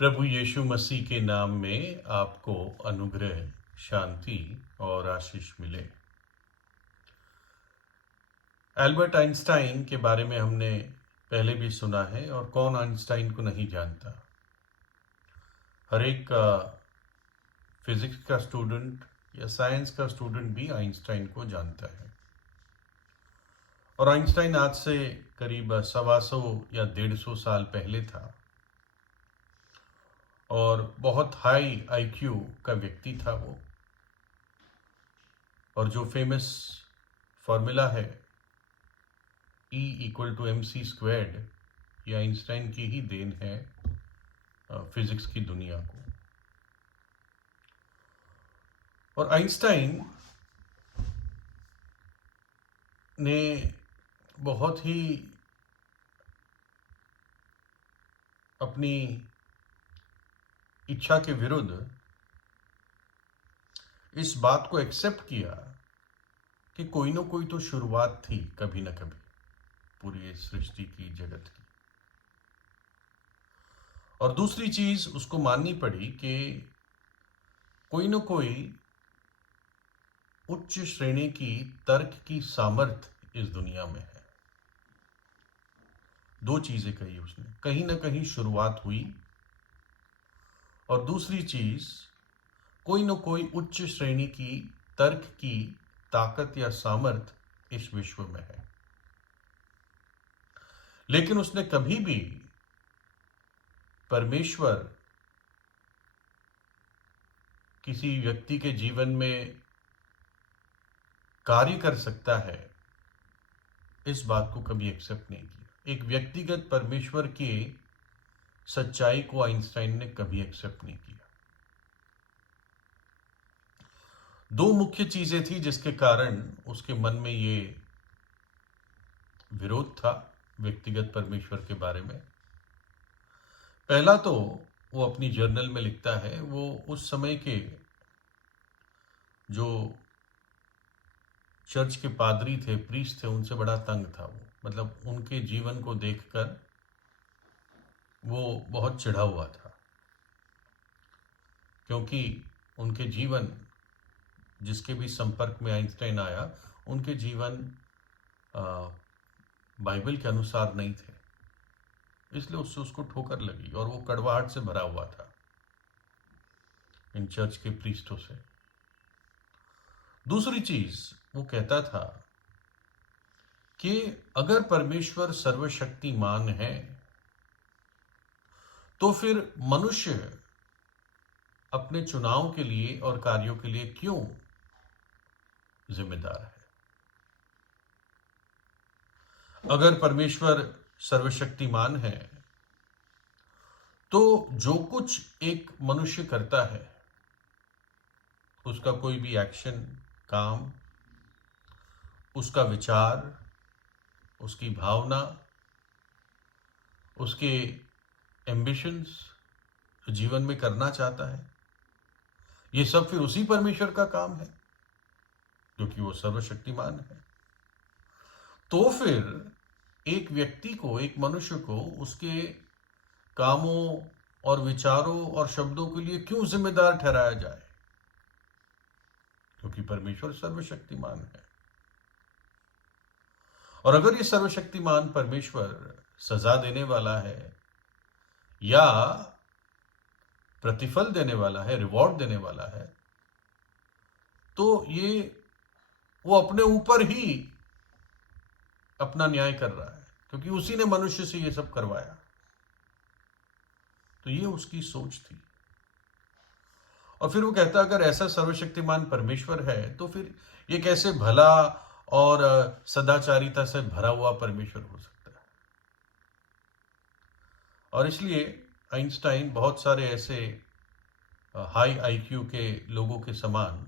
प्रभु यीशु मसीह के नाम में आपको अनुग्रह, शांति और आशीष मिले। एल्बर्ट आइंस्टाइन के बारे में हमने पहले भी सुना है और कौन आइंस्टाइन को नहीं जानता। हर एक फिजिक्स का स्टूडेंट या साइंस का स्टूडेंट भी आइंस्टाइन को जानता है। और आइंस्टाइन आज से करीब 125 या 150 साल पहले था और बहुत हाई आईक्यू का व्यक्ति था वो। और जो फेमस फॉर्मूला है E=mc², ये आइंस्टाइन की ही देन है फिजिक्स की दुनिया को। और आइंस्टाइन ने बहुत ही अपनी इच्छा के विरुद्ध इस बात को एक्सेप्ट किया कि कोई ना कोई तो शुरुआत थी कभी ना कभी पूरी इस सृष्टि की, जगत की। और दूसरी चीज उसको माननी पड़ी कि कोई ना कोई उच्च श्रेणी की तर्क की सामर्थ्य इस दुनिया में है। दो चीजें कही उसने, कहीं ना कहीं शुरुआत हुई और दूसरी चीज कोई ना कोई उच्च श्रेणी की तर्क की ताकत या सामर्थ्य इस विश्व में है। लेकिन उसने कभी भी परमेश्वर किसी व्यक्ति के जीवन में कार्य कर सकता है इस बात को कभी एक्सेप्ट नहीं किया। एक व्यक्तिगत परमेश्वर की सच्चाई को आइंस्टाइन ने कभी एक्सेप्ट नहीं किया। दो मुख्य चीजें थी जिसके कारण उसके मन में ये विरोध था व्यक्तिगत परमेश्वर के बारे में। पहला तो वो अपनी जर्नल में लिखता है, वो उस समय के जो चर्च के पादरी थे, प्रीस्ट थे, उनसे बड़ा तंग था वो। मतलब उनके जीवन को देखकर वो बहुत चिढ़ा हुआ था, क्योंकि उनके जीवन जिसके भी संपर्क में आइंस्टाइन आया, उनके जीवन बाइबल के अनुसार नहीं थे। इसलिए उससे उसको ठोकर लगी और वो कड़वाहट से भरा हुआ था इन चर्च के प्रीस्टों से। दूसरी चीज वो कहता था कि अगर परमेश्वर सर्वशक्तिमान है तो फिर मनुष्य अपने चुनाव के लिए और कार्यों के लिए क्यों जिम्मेदार है। अगर परमेश्वर सर्वशक्तिमान है तो जो कुछ एक मनुष्य करता है, उसका कोई भी एक्शन, काम, उसका विचार, उसकी भावना, उसके एम्बिशंस, जीवन में करना चाहता है, ये सब फिर उसी परमेश्वर का काम है क्योंकि वो सर्वशक्तिमान है। तो फिर एक व्यक्ति को, एक मनुष्य को उसके कामों और विचारों और शब्दों के लिए क्यों जिम्मेदार ठहराया जाए, क्योंकि परमेश्वर सर्वशक्तिमान है। और अगर ये सर्वशक्तिमान परमेश्वर सजा देने वाला है या प्रतिफल देने वाला है, रिवॉर्ड देने वाला है, तो ये वो अपने ऊपर ही अपना न्याय कर रहा है, क्योंकि उसी ने मनुष्य से ये सब करवाया। तो ये उसकी सोच थी। और फिर वो कहता, अगर ऐसा सर्वशक्तिमान परमेश्वर है तो फिर ये कैसे भला और सदाचारिता से भरा हुआ परमेश्वर हो सकता है। और इसलिए आइंस्टाइन बहुत सारे ऐसे हाई आईक्यू के लोगों के समान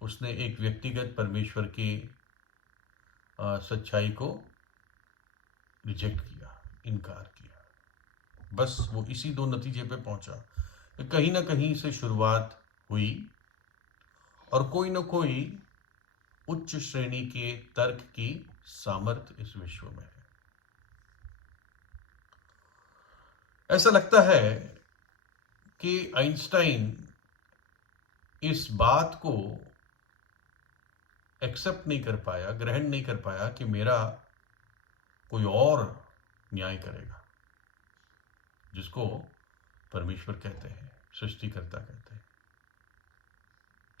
उसने एक व्यक्तिगत परमेश्वर की सच्चाई को रिजेक्ट किया, इनकार किया। बस वो इसी दो नतीजे पे पहुंचा कि कहीं ना कहीं से शुरुआत हुई और कोई ना कोई उच्च श्रेणी के तर्क की सामर्थ्य इस विश्व में है। ऐसा लगता है कि आइंस्टाइन इस बात को एक्सेप्ट नहीं कर पाया, ग्रहण नहीं कर पाया कि मेरा कोई और न्याय करेगा, जिसको परमेश्वर कहते हैं, सृष्टिकर्ता कहते हैं,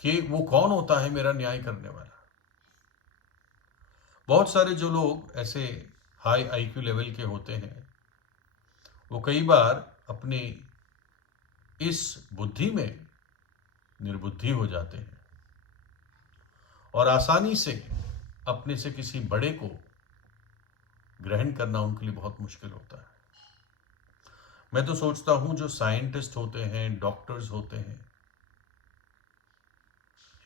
कि वो कौन होता है मेरा न्याय करने वाला। बहुत सारे जो लोग ऐसे हाई आईक्यू लेवल के होते हैं, वो कई बार अपनी इस बुद्धि में निर्बुद्धि हो जाते हैं और आसानी से अपने से किसी बड़े को ग्रहण करना उनके लिए बहुत मुश्किल होता है। मैं तो सोचता हूं जो साइंटिस्ट होते हैं, डॉक्टर्स होते हैं,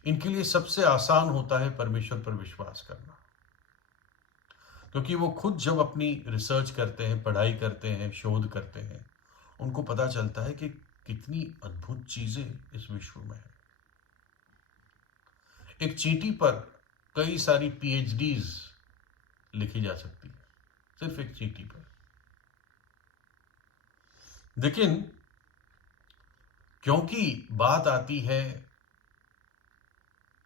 इनके लिए सबसे आसान होता है परमेश्वर पर विश्वास करना, क्योंकि वो खुद जब अपनी रिसर्च करते हैं, पढ़ाई करते हैं, शोध करते हैं, उनको पता चलता है कि कितनी अद्भुत चीजें इस विश्व में है। एक चींटी पर कई सारी पीएचडीज लिखी जा सकती है, सिर्फ एक चींटी पर। लेकिन क्योंकि बात आती है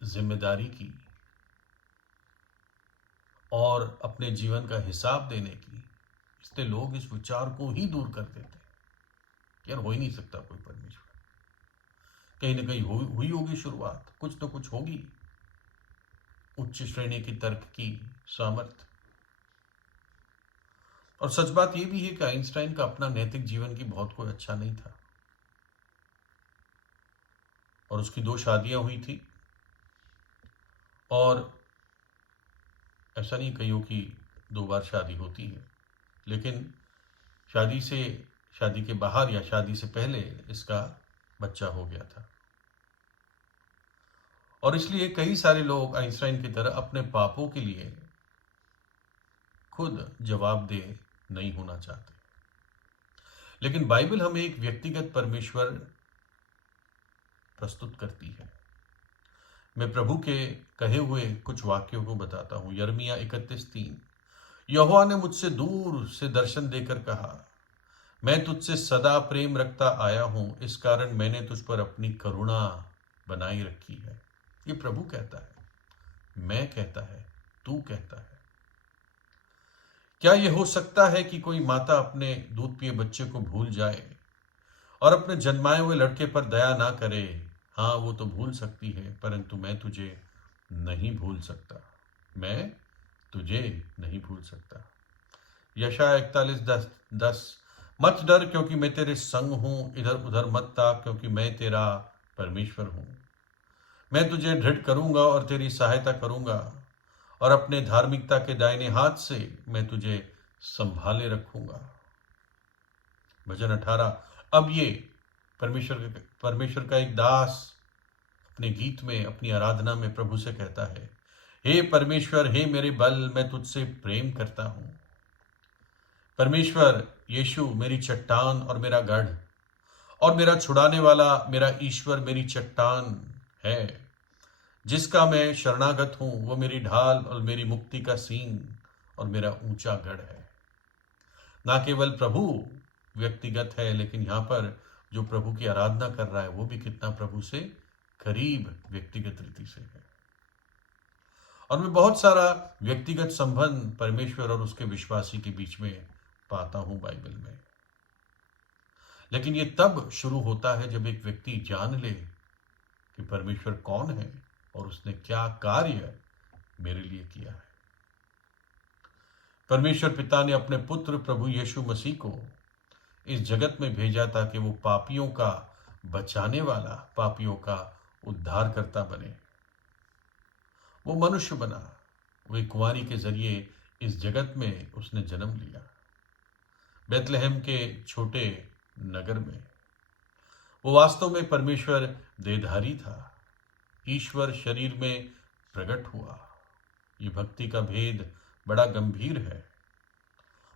जिम्मेदारी की और अपने जीवन का हिसाब देने की, इसलिए लोग इस विचार को ही दूर कर देते हैं कि यार हो ही नहीं सकता कोई परमेश्वर। कहीं ना कहीं हुई होगी शुरुआत, कुछ तो कुछ होगी, उच्च श्रेणी की तर्क की सामर्थ्य। और सच बात यह भी है कि आइंस्टाइन का अपना नैतिक जीवन की बहुत कोई अच्छा नहीं था, और उसकी 2 शादियां हुई थी, और ऐसा नहीं कईयों की 2 बार शादी होती है, लेकिन शादी के बाहर या शादी से पहले इसका बच्चा हो गया था। और इसलिए कई सारे लोग आइंस्टाइन की तरह अपने पापों के लिए खुद जवाबदेह नहीं होना चाहते। लेकिन बाइबल हमें एक व्यक्तिगत परमेश्वर प्रस्तुत करती है। मैं प्रभु के कहे हुए कुछ वाक्यों को बताता हूं। यिर्मयाह 31:3, यहोवा ने मुझसे दूर से दर्शन देकर कहा, मैं तुझसे सदा प्रेम रखता आया हूं, इस कारण मैंने तुझ पर अपनी करुणा बनाई रखी है। ये प्रभु कहता है, मैं कहता है, तू कहता है। क्या यह हो सकता है कि कोई माता अपने दूध पिए बच्चे को भूल जाए और अपने जन्माए हुए लड़के पर दया ना करे? हाँ, वो तो भूल सकती है, परंतु मैं तुझे नहीं भूल सकता। मैं तुझे नहीं भूल सकता। यशायाह 41:10, मत डर क्योंकि मैं तेरे संग हूं, इधर उधर मत ताक क्योंकि मैं तेरा परमेश्वर हूं। मैं तुझे दृढ़ करूंगा और तेरी सहायता करूंगा, और अपने धार्मिकता के दाहिने हाथ से मैं तुझे संभाले रखूंगा। भजन 18। अब ये परमेश्वर का एक दास अपने गीत में, अपनी आराधना में प्रभु से कहता है, हे परमेश्वर, हे मेरे बल, मैं तुझसे प्रेम करता हूं। परमेश्वर यीशु मेरी चट्टान और मेरा गढ़ और मेरा छुड़ाने वाला, मेरा ईश्वर मेरी चट्टान है, जिसका मैं शरणागत हूं। वो मेरी ढाल और मेरी मुक्ति का सींग और मेरा ऊंचा गढ़ है। ना केवल प्रभु व्यक्तिगत है, लेकिन यहां पर जो प्रभु की आराधना कर रहा है वो भी कितना प्रभु से करीब व्यक्तिगत रीति से है। और मैं बहुत सारा व्यक्तिगत संबंध परमेश्वर और उसके विश्वासी के बीच में पाता हूं बाइबल में। लेकिन ये तब शुरू होता है जब एक व्यक्ति जान ले कि परमेश्वर कौन है और उसने क्या कार्य मेरे लिए किया है। परमेश्वर पिता ने अपने पुत्र प्रभु यीशु मसीह को इस जगत में भेजा ताकि वो पापियों का बचाने वाला, पापियों का उद्धारकर्ता बने। वो मनुष्य बना, वो एक कुंवारी के जरिए इस जगत में उसने जन्म लिया, बेथलेहम के छोटे नगर में। वो वास्तव में परमेश्वर देहधारी था, ईश्वर शरीर में प्रकट हुआ। ये भक्ति का भेद बड़ा गंभीर है।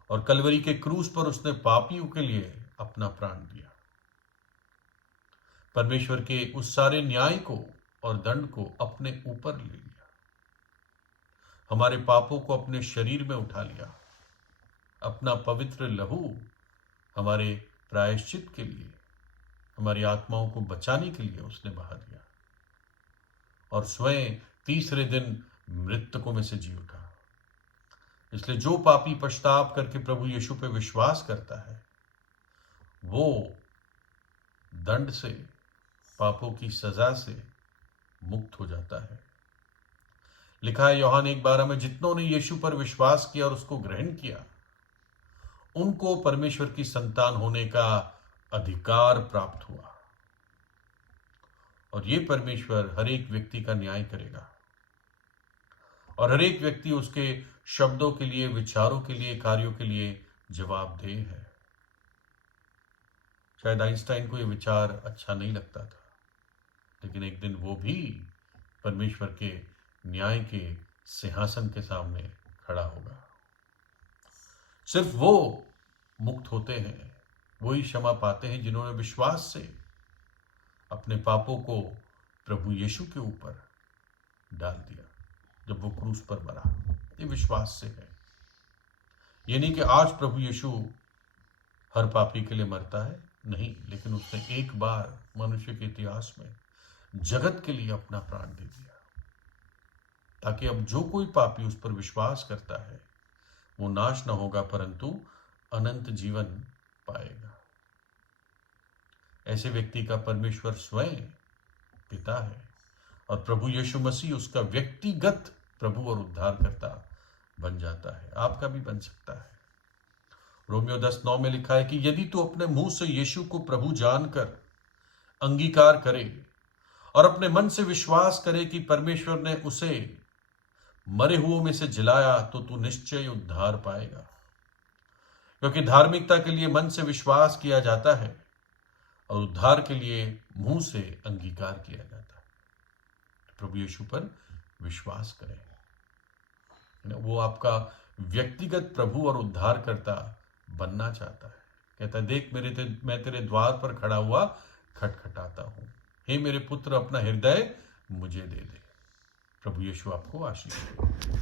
और कलवरी के क्रूस पर उसने पापियों के लिए अपना प्राण दिया। परमेश्वर के उस सारे न्याय को और दंड को अपने ऊपर ले लिया, हमारे पापों को अपने शरीर में उठा लिया, अपना पवित्र लहू हमारे प्रायश्चित के लिए, हमारी आत्माओं को बचाने के लिए उसने बहा दिया और स्वयं तीसरे दिन मृतकों में से जी उठा। इसलिए जो पापी पश्चाताप करके प्रभु यीशु पे विश्वास करता है वो दंड से, पापों की सजा से मुक्त हो जाता है। लिखा है यूहन्ना 1:12 में, जितनों ने यीशु पर विश्वास किया और उसको ग्रहण किया उनको परमेश्वर की संतान होने का अधिकार प्राप्त हुआ। और ये परमेश्वर हर एक व्यक्ति का न्याय करेगा और हर एक व्यक्ति उसके शब्दों के लिए, विचारों के लिए, कार्यों के लिए जवाबदेह है। शायद आइंस्टाइन को यह विचार अच्छा नहीं लगता था, लेकिन एक दिन वो भी परमेश्वर के न्याय के सिंहासन के सामने खड़ा होगा। सिर्फ वो मुक्त होते हैं, वही क्षमा पाते हैं जिन्होंने विश्वास से अपने पापों को प्रभु यीशु के ऊपर डाल दिया जब वो क्रूस पर मरा। ये विश्वास से है। ये नहीं कि आज प्रभु यीशु हर पापी के लिए मरता है, नहीं, लेकिन उसने एक बार मनुष्य के इतिहास में जगत के लिए अपना प्राण दे दिया ताकि अब जो कोई पापी उस पर विश्वास करता है वो नाश न होगा परंतु अनंत जीवन पाएगा। ऐसे व्यक्ति का परमेश्वर स्वयं पिता है और प्रभु यीशु मसीह उसका व्यक्तिगत प्रभु और उद्धारकर्ता बन जाता है। आपका भी बन सकता है। रोमियो 10:9 में लिखा है कि यदि तू अपने मुंह से यीशु को प्रभु जानकर अंगीकार करे और अपने मन से विश्वास करे कि परमेश्वर ने उसे मरे हुओं में से जिलाया तो तू निश्चय उद्धार पाएगा। क्योंकि धार्मिकता के लिए मन से विश्वास किया जाता है और उद्धार के लिए मुंह से अंगीकार किया जाता है। प्रभु यीशु पर विश्वास करें। वो आपका व्यक्तिगत प्रभु और उद्धारकर्ता बनना चाहता है। कहता है, देख मैं तेरे द्वार पर खड़ा हुआ खटखटाता हूं, हे मेरे पुत्र अपना हृदय मुझे दे दे। प्रभु यीशु आपको आशीष दे।